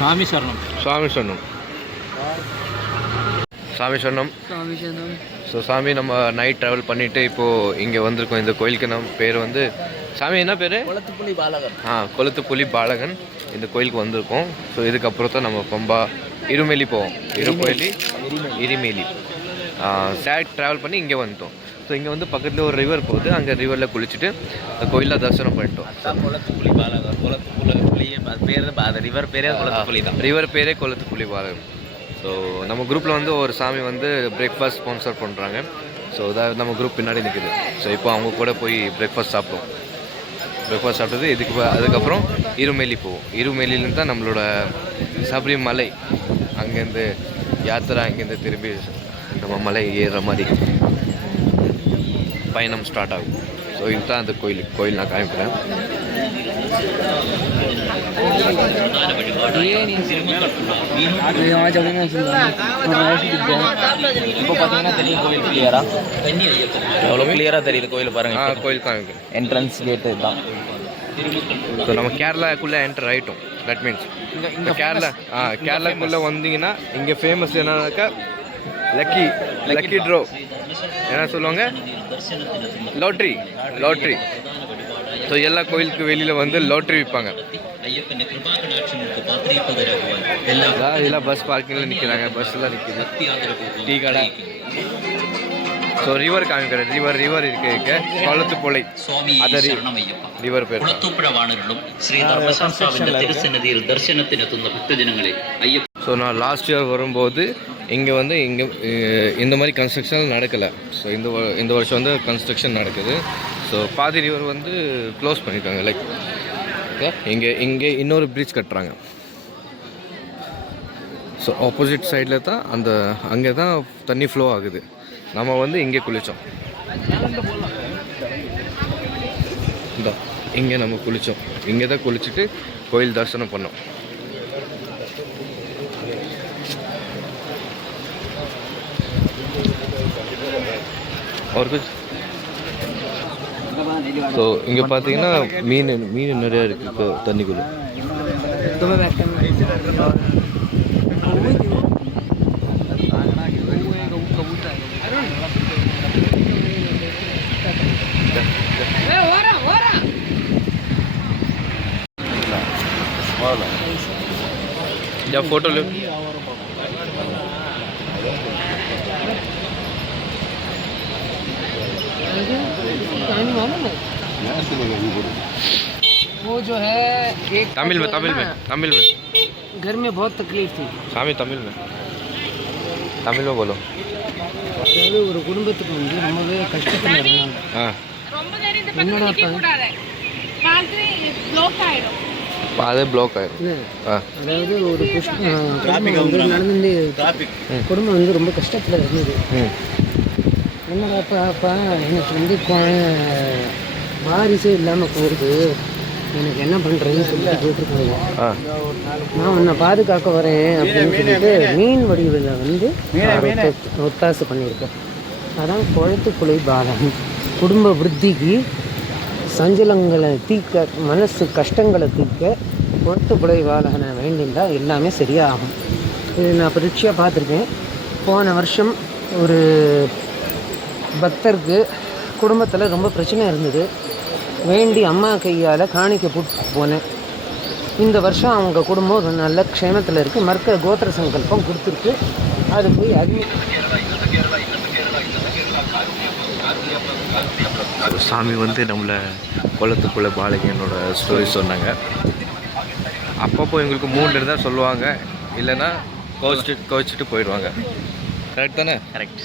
சாமி சரணம். சாமி சரணம். சாமி சரணம். ஸோ சாமி நம்ம நைட் ட்ராவல் பண்ணிவிட்டு இப்போது இங்கே வந்திருக்கோம். இந்த கோயிலுக்கு நம்ம பேர் வந்து சாமி என்ன பேர்? கொளத்துப்புலி பாலகன். கொளத்துப்புலி பாலகன். இந்த கோயிலுக்கு வந்திருக்கோம். ஸோ இதுக்கப்புறம் தான் நம்ம பம்பா இருமேலி போவோம். இரிமேலி சேட் ட்ராவல் பண்ணி இங்கே வந்துட்டோம். ஸோ இங்கே வந்து பக்கத்தில் ஒரு ரிவர் போகுது. அங்கே ரிவரில் குளிச்சுட்டு கோயிலில் தரிசனம் பண்ணிட்டோம். கொளத்துப்புலி பாலகன். கொளத்துப்புலியே பேர் தான். ரிவர் பேரே கொளத்துப்புலி தான். ரிவர் பேரே கொளத்துப்புலி பாலகன். ஸோ நம்ம குரூப்பில் வந்து ஒரு சாமி வந்து பிரேக்ஃபாஸ்ட் ஸ்பான்சர் பண்ணுறாங்க. ஸோ அதாவது நம்ம குரூப் பின்னாடி நிற்குது. ஸோ இப்போ அவங்க கூட போய் பிரேக்ஃபாஸ்ட் சாப்பிடுவோம். பிரேக்ஃபாஸ்ட் சாப்பிட்டது அதுக்கப்புறம் இருமேலி போவோம். இருமேலியிலேருந்து தான் நம்மளோட சபரிமலை, அங்கேருந்து யாத்திரை, அங்கேருந்து திரும்பி நம்ம மலை ஏறுற மாதிரி பயணம் ஸ்டார்ட் ஆகும். ஸோ இதுதான் அந்த கோயில் நான் காமிக்கிறேன். இப்போ பார்த்தீங்கன்னா தெரியும் கோயில் கிளியராக, எவ்வளோ கிளியராக தெரியுது கோயில் பாருங்கள். கோயில் காமிக்கிறேன். என்ட்ரன்ஸ் கேட்டு தான். ஸோ நம்ம கேரளாக்குள்ளே என்டர் ஆகிட்டோம். தட் மீன்ஸ் இங்கே கேரளாக்குள்ளே வந்தீங்கன்னா இங்கே ஃபேமஸ் என்னன்னாக்கா லக்கி ட்ரோ என்ன சொல்லுவாங்க, லாட்ரி. ஸோ எல்லா கோயிலுக்கு வெளியில் வந்து லாட்ரி விற்பாங்க. இதெல்லாம் பஸ் பார்க்கிங்கில் நிற்கிறாங்க. பஸ்ஸெல்லாம் நிற்கிது. டீ கடை. ஸோ ரிவர் காமிக்கிறேன். ரிவர் இருக்கு கொளத்துப்புழை. அது ரிவர் பேர். ஸோ நான் லாஸ்ட் இயர் வரும்போது இங்கே வந்து இந்த மாதிரி கன்ஸ்ட்ரக்ஷன் நடக்கலை. ஸோ இந்த வருஷம் வந்து கன்ஸ்ட்ரக்ஷன் நடக்குது. ஸோ பாதி ரிவர் வந்து க்ளோஸ் பண்ணியிருக்காங்க. லைக் இங்கே இன்னொரு பிரிட்ஜ் கட்டுறாங்க. ஸோ ஆப்போசிட் சைடில் தான் அங்கே தான் தண்ணி ஃப்ளோ ஆகுது. நம்ம வந்து இங்கே குளித்தோம். இங்கே நம்ம குளித்தோம். இங்கே தான் குளிச்சுட்டு கோயில் தரிசனம் பண்ணோம். ஸோ இங்கே பார்த்தீங்கன்னா மீன் நிறையா இருக்குது தண்ணிக்குள்ளே. जब फोटो ले वो जो है एक तमिल में घर में बहुत तकलीफ थी. சாமி தமிழ் में बोलो. அதாவது ஒரு குடும்பத்துக்கு வந்து ரொம்பவே கஷ்டத்தில் இருந்தாங்க. அதே பிளாக் ஆயிடும். அதாவது ஒரு நடந்து குடும்பம் வந்து ரொம்ப கஷ்டத்தில் இருந்தது. என்னடாப்பா எனக்கு வந்து வாரிசே இல்லாமல் போகுது, எனக்கு என்ன பண்ணுறதுன்னு சொல்லிட்டு போயிட்டுருக்காங்க. நான் உன்னை பாதுகாக்க வரேன் அப்படின்னு சொல்லிட்டு மீன் வடிவில் வந்து ஒத்தாசை பண்ணியிருக்கேன். அதான் கொளத்துப்புழை பாலகன். குடும்ப விருத்திக்கு, சஞ்சலங்களை தீர்க்க, மனசு கஷ்டங்களை தீர்க்க கொளத்துப்புழை பாலகனை வேண்டியிருந்தால் எல்லாமே சரியாகும். இது நான் பரீட்சையாக பார்த்துருக்கேன். போன வருஷம் ஒரு பக்தருக்கு குடும்பத்தில் ரொம்ப பிரச்சனை இருந்தது. வேண்டி அம்மா கையால் காணிக்க போட்டு போனேன். இந்த வருஷம் அவங்க குடும்பம் நல்ல க்ஷேமத்தில் இருக்குது. மர்க்க கோத்திர சங்கல்பம் கொடுத்துருக்கு. அது போய் சாமி வந்து நம்மளை கொளத்துப்புழை பாலகனோட ஸ்டோரி சொன்னாங்க. அப்பப்போ எங்களுக்கு மூணு இருந்தால் சொல்லுவாங்க, இல்லைன்னா கோச்சிட்டு போயிடுவாங்க. கரெக்ட் தானே? கரெக்ட்.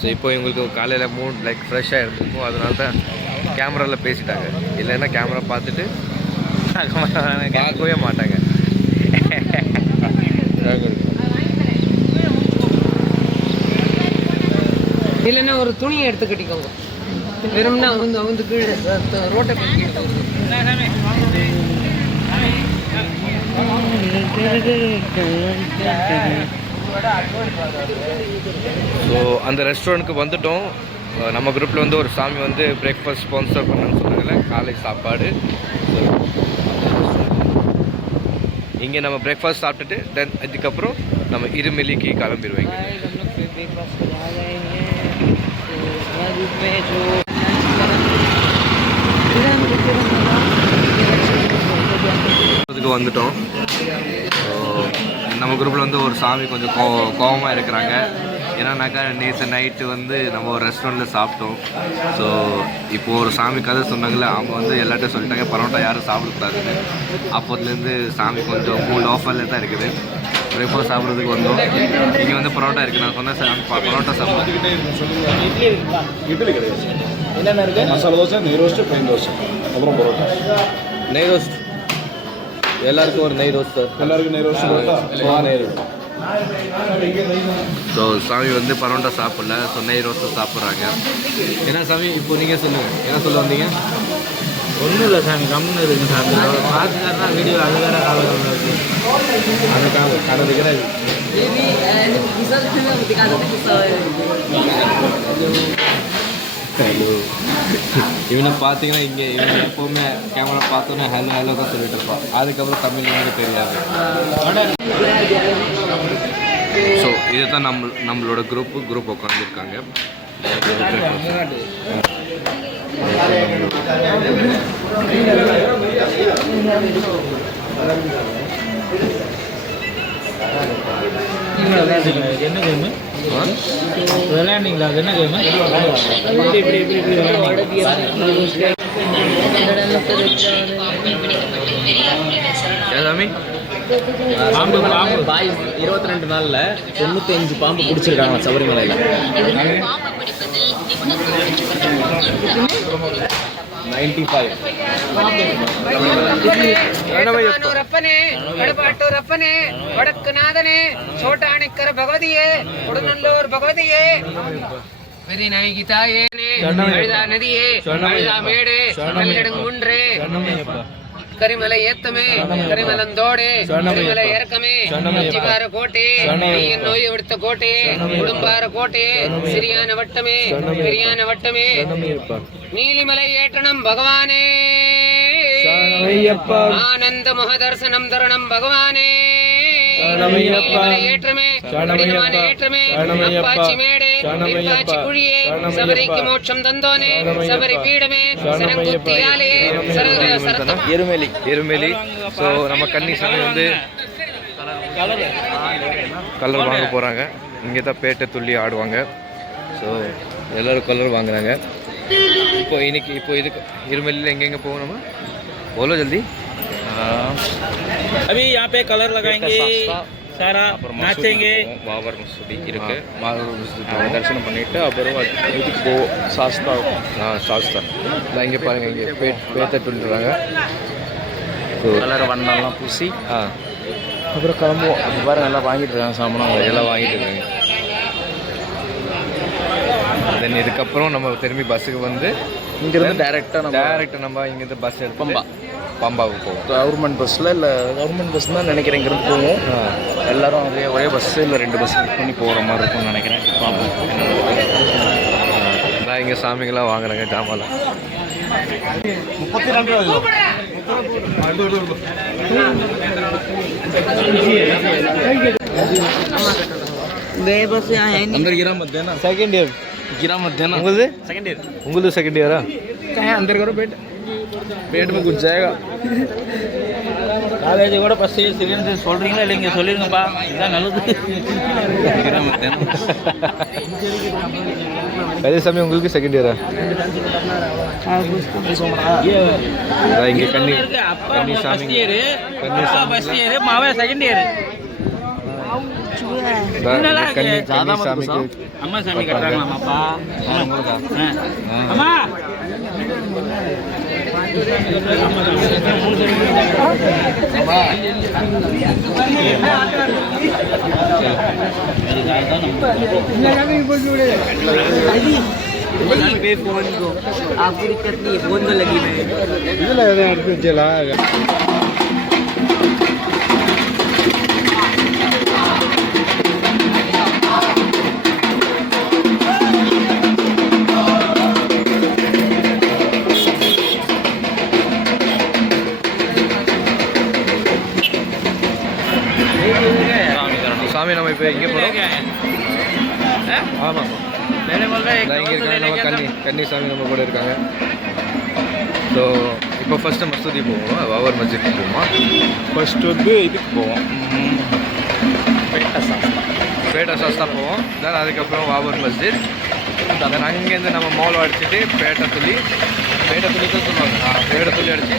ஸோ இப்போ எங்களுக்கு காலையில் மூணு லைக் ஃப்ரெஷ்ஷாக இருந்திருக்கும். அதனால தான் கேமராவில் பேசிட்டாங்க. இல்லைன்னா கேமரா பார்த்துட்டு பார்க்கவே மாட்டாங்க. இல்லைன்னா ஒரு துணியை எடுத்து கட்டிக்கோங்க. வெறும்னா அவங்க கீழே ரோட்டை ஸோ அந்த ரெஸ்டாரண்ட்டுக்கு வந்துட்டோம். நம்ம குரூப்பில் வந்து ஒரு சாமி வந்து பிரேக்ஃபாஸ்ட் ஸ்பான்சர் பண்ணணும்னு சொன்னாங்கல்ல, காலை சாப்பாடு. இங்கே நம்ம பிரேக்ஃபாஸ்ட் சாப்பிட்டுட்டு தென் இதுக்கப்புறம் நம்ம இருமெலிக்கு கிளம்பிடுவாங்க. வந்துட்டோம். நம்ம குரூப்பில் வந்து ஒரு சாமி கொஞ்சம் கோவமாக இருக்கிறாங்க. ஏன்னாக்கா நேற்று நைட்டு வந்து நம்ம ஒரு ரெஸ்டாரண்ட்டில் சாப்பிட்டோம். ஸோ இப்போது ஒரு சாமி கதை சொன்னாங்கல்ல, அவங்க வந்து எல்லாத்தையும் சொல்லிட்டாங்க பரோட்டா யாரும் சாப்பிடக்கூடாதுன்னு. அப்போதுலேருந்து சாமி கொஞ்சம் மூட் ஆஃபரில் தான் இருக்குது. பிரேக்ஃபாஸ்ட் சாப்பிட்றதுக்கு வந்தோம். இங்கே வந்து பரோட்டா இருக்குது. நான் சொன்னேன் சார் பரோட்டா சாப்பிட்றதுக்கிட்டே இட்லி கிடையாது. என்னென்ன இருக்குது? மசாலா தோசை, நெய் ரோஸ்ட்டு, பிளைன் தோசை, அப்புறம் பரோட்டா. நெய் ரோஸ்ட் எல்லாருக்கும் ஒரு நெய் ரோஸ்ட். எல்லாருக்கும் நெய் ரோஸ்ட் பரோட்டா, நெய் ரோஸ்ட். ஸோ சாமி வந்து பரோட்டா சாப்பிடல, ஸோ நெய் ரோஸ்ட்டு சாப்பிட்றாங்க. என்ன சாமி இப்போ நீங்கள் சொல்லுங்கள், என்ன சொல்ல வந்தீங்க? ஒன்றும் இல்லை சாமி, கம்முன்னு இருக்குங்க சாமி. பார்த்துக்காரனா வீடியோ அது வேறு காலம் இருக்குது. இவனை பார்த்தீங்கன்னா இங்கே இவன் எப்போவுமே கேமரா பார்த்தோன்னே ஹலோ ஹலோ தான் சொல்லிட்டு இருப்பான். அதுக்கப்புறம் தமிழ் எனக்கு தெரியாது. ஸோ இதுதான் நம்மளோட குரூப் உட்காந்துருக்காங்க. என்ன கேமு விளையாண்டிங்களா? அது என்ன கேமு? சாமி பாம்பு 22 நாளில் 95 பாம்பு பிடிச்சிருக்காங்க சபரிமலையில். 95. ரப்பனே வடக்குநாதனே சோட்டானிக்கர பகவதியே உடனல்லூர் பகவதியே பெரியநாயகி தாயேனே அழுதா நதியே அழுதா மேடு நெடுங்குன்றே கரிமலை ஏத்தமே கரிமலந்தோடே கரிமலை இறக்கமே அச்சிவார கோட்டே நோய் விடுத்த கோட்டே குடும்பார கோட்டே சிறியான வட்டமே பெரியான வட்டமே நீலிமலை ஏற்றணம் பகவானே ஆனந்த மகதர்சனம் தருணம் பகவானே ஏற்றமே ஏற்றமே அப்பாச்சி மேடே அப்பாச்சி குழியே சபரிக்கு மோட்சம் தந்தோனே சபரி பீடமே சரங்குத்தியாலே சரத்தம் எருமெலி. ஸோ நம்ம கன்னிசாமி வந்து கலர் வாங்க போகிறாங்க. இங்கே தான் பேட்டை துள்ளி ஆடுவாங்க. ஸோ எல்லோரும் கலர் வாங்குறாங்க. இப்போ இதுக்கு இருமெலியில் எங்கெங்கே போகணுமா? बोलो जल्दी। अभी यहाँ पे कलर लगाएंगे, सारा नाचेंगे. बाबर मसूदी இருக்கு. தரிசனம் பண்ணிட்டு அப்புறம் இதுக்கு போ சாஸ்தா. சாஸ்தா இங்கே பாருங்கள், இங்கே பேத்தை துண்டுறாங்க. கலர் வண்ணெல்லாம் பூசி அப்புறம் கிளம்புவோம். அது பாருங்கள் எல்லாம் வாங்கிட்டு இருக்காங்க, சாமான் எல்லாம் வாங்கிட்டு இருக்காங்க. தென் இதுக்கப்புறம் நம்ம திரும்பி பஸ்ஸுக்கு வந்து இங்கேருந்து டேரெக்டாக நம்ம இங்கேருந்து பஸ் எடுத்து பம்பாவுக்கு போவோம். கவர்மெண்ட் பஸ்ஸில் இல்லை கவர்மெண்ட் பஸ் தான் நினைக்கிறேன். இங்கேருந்து போவோம் எல்லோரும் ஒரே பஸ்ஸு இல்லை 2 பஸ் புக் பண்ணி போகிற மாதிரி இருக்கும்னு நினைக்கிறேன். நான் இங்கே சாமிங்கெல்லாம் வாங்குறாங்க ஜாமான்லாம். 32 अंदर गिरा मत देना. सेकंड ईयर गिरा मत देना. उंगल सेकंड ईयर कहीं अंदर करो, पेट में घुस जाएगा. காலேஜ் கூட ஃபஸ்ட் இயர் செகண்ட் இயர் சொல்கிறீங்களா இல்லைங்க? சொல்லிடுங்கப்பா, இதான் நல்லது. அதே சமயம் உங்களுக்கு செகண்ட் இயரா? இங்கே அப்பா ஃபஸ்ட் இயரு, ஃபஸ்ட் இயரு, மாவே செகண்ட் இயரு. அம்மா சாமி கட்டுறாங்களாமாப்பா உங்களுக்கா? அம்மா आपको दिक्कत नहीं है, फोन में लगी है. இப்போ இங்கே போகிறோம். ஆமாம் இங்கே இருக்காங்க நம்ம கன்னிசாமி நம்ம கூட இருக்காங்க. ஸோ இப்போ ஃபஸ்ட்டு மசூதி போவோம், பாபர் மஸ்ஜித் போவோமா? ஃபர்ஸ்ட் வந்து இதுக்கு போவோம், பேட்டா சாஸ்தா போவோம். தென் அதுக்கப்புறம் பாபர் மஸ்ஜித். தென் அங்கேருந்து நம்ம மோளம் அடிச்சுட்டு பேட்டை துளி தான் சொல்லுவாங்க. பேட்டை துளி அடிச்சு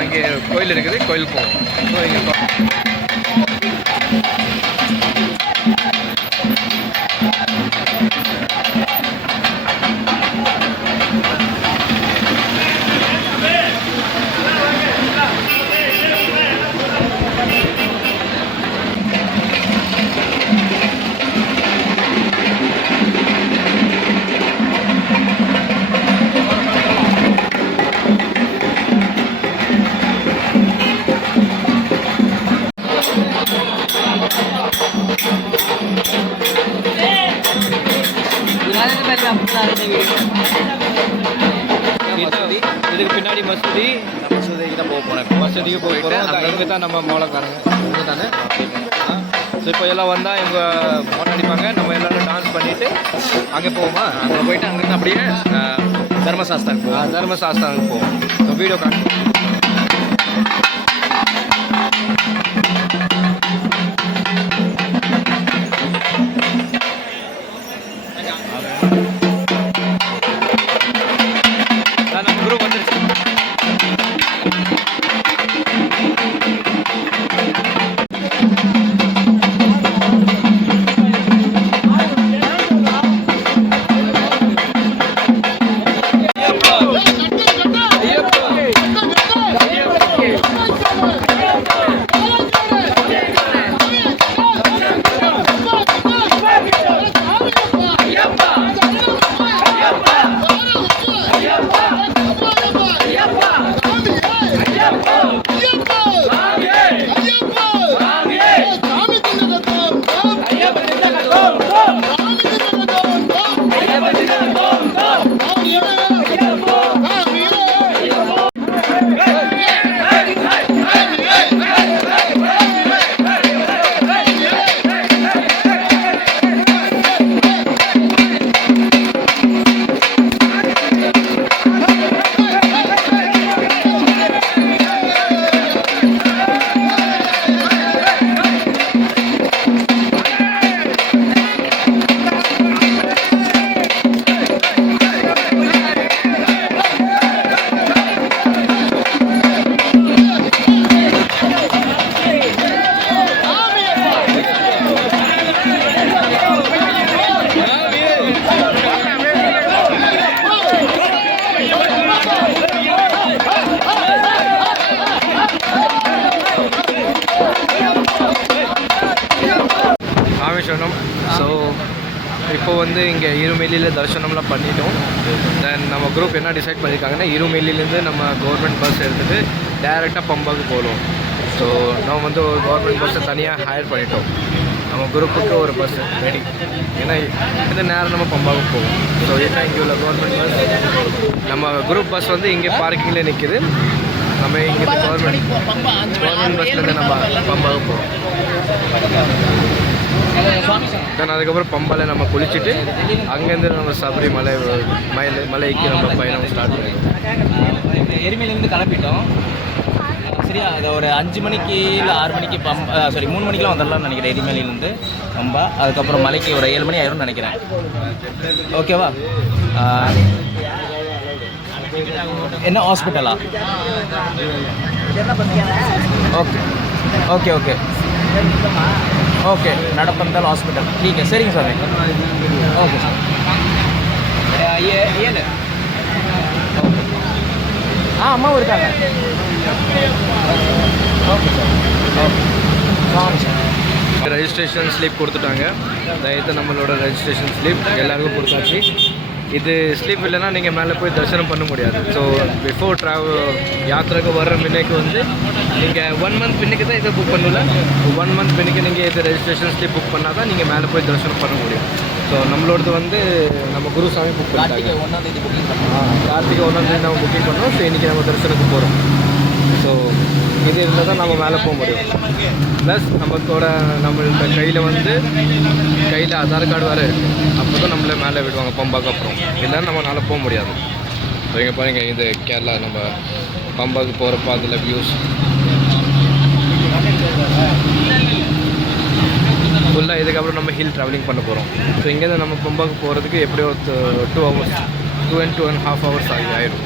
அங்கே கோயில் இருக்குது, கோயில் போவோம். ஸோ இங்கே இதுக்கு பின்னாடி மசூதிக்கு தான் மசூதிக்கு போயிட்டு அங்கே தான் நம்ம மோளக்காரங்க இங்கே தானே. ஸோ இப்போ எல்லாம் வந்தால் இவங்க மோட்டை அடிப்பாங்க, நம்ம எல்லோரும் டான்ஸ் பண்ணிவிட்டு அங்கே போவோமா? அங்கே போயிட்டு அங்கேருந்து அப்படியே தர்மசாஸ்தானுக்கு போவோம். ஸோ வீடியோ காட்டு. ராமேஸ்வரம். ஸோ இப்போ வந்து இங்கே இருமேலியில் தரிசனம்லாம் பண்ணிட்டோம். தென் நம்ம குரூப் என்ன டிசைட் பண்ணியிருக்காங்கன்னா இருமேலிலேருந்து நம்ம கவர்மெண்ட் பஸ் எடுத்துகிட்டு டைரெக்டாக பம்பாவுக்கு போகணும். ஸோ நம்ம வந்து ஒரு கவர்மெண்ட் பஸ்ஸை தனியாக ஹையர் பண்ணிட்டோம். நம்ம குரூப்புக்கு ஒரு பஸ் ரெடி. ஏன்னா இது நேரம் நம்ம பம்பாவுக்கு போவோம். ஸோ ஏன்னா இங்கே உள்ள கவர்மெண்ட் பஸ் நம்ம குரூப் பஸ் வந்து இங்கே பார்க்கிங்கில் நிற்கிது. நம்ம இங்கே கவர்மெண்ட் பஸ்லேருந்து நம்ம பம்பாவுக்கு போவோம். தென் அதுக்கப்புறம் பம்பாவில் நம்ம குளிச்சுட்டு அங்கேருந்து நம்ம சபரிமலை மலைக்கு நம்ம பயணம் ஸ்டார்ட் பண்ணிடுவோம். எருமையிலேருந்து கிளம்பிட்டோம். சரியா, இதை ஒரு 5 மணிக்கு இல்லை 6 மணிக்கு 3 மணிக்கெலாம் வந்துடலாம்னு நினைக்கிறேன் எரிமலையிலேருந்து பம்பா. அதுக்கப்புறம் மலைக்கு ஒரு 7 மணி ஆயிரும்னு நினைக்கிறேன். ஓகேவா? என்ன ஹாஸ்பிட்டலா? Okay okay okay okay நடப்பந்தல் hospital. ठीक है, சரிங்க சார். Okay sir. ஏழு ஓகே. அம்மாவும் இருக்காங்க. Okay sir. Okay sir. Registration slip கொடுத்துட்டாங்க. இது நம்மளோட ரெஜிஸ்ட்ரேஷன் ஸ்லிப் எல்லாருக்கும் கொடுத்தாச்சு. இது ஸ்லீப் இல்லைன்னா நீங்கள் மேலே போய் தரிசனம் பண்ண முடியாது. ஸோ பிஃபோர் யாத்திரைக்கு வர்ற முன்னைக்கு வந்து நீங்கள் 1 மந்த் பின்னுக்கு தான் இதை புக் பண்ணல. 1 மந்த் பின்னுக்கு நீங்கள் இது ரெஜிஸ்ட்ரேஷன் ஸ்லிப் புக் பண்ணால் தான் நீங்கள் மேலே போய் தரிசனம் பண்ண முடியும். ஸோ நம்மளோடது வந்து நம்ம குருசாமி புக் பண்ணாங்க. கார்த்திகை 1ஆம் தேதி புக்கிங் பண்ணோம். கார்த்திகை 1ஆம் தேதி நம்ம புக்கிங் பண்ணோம். ஸோ இன்றைக்கி நம்ம தரிசனத்துக்கு போகிறோம். ஸோ இது இருந்தால் தான் நம்ம மேலே போக முடியும். ப்ளஸ் நம்மள்கிட்ட கையில் ஆதார் கார்டு வேறு இருக்குது. அப்போ தான் நம்மளே மேலே விடுவாங்க பம்பாக்கு அப்புறம். இல்லைன்னா நம்மளால் போக முடியாது. ஸோ இங்கே பாருங்கள், இது கேரளா நம்ம பம்பாக்கு போகிறப்ப அதில் வியூஸ் ஃபுல்லாக. இதுக்கப்புறம் நம்ம ஹில் ட்ராவலிங் பண்ண போகிறோம். ஸோ இங்கேருந்து நம்ம பம்பாக்கு போகிறதுக்கு எப்படியோ 2 and 2.5 hours ஆகிடும்.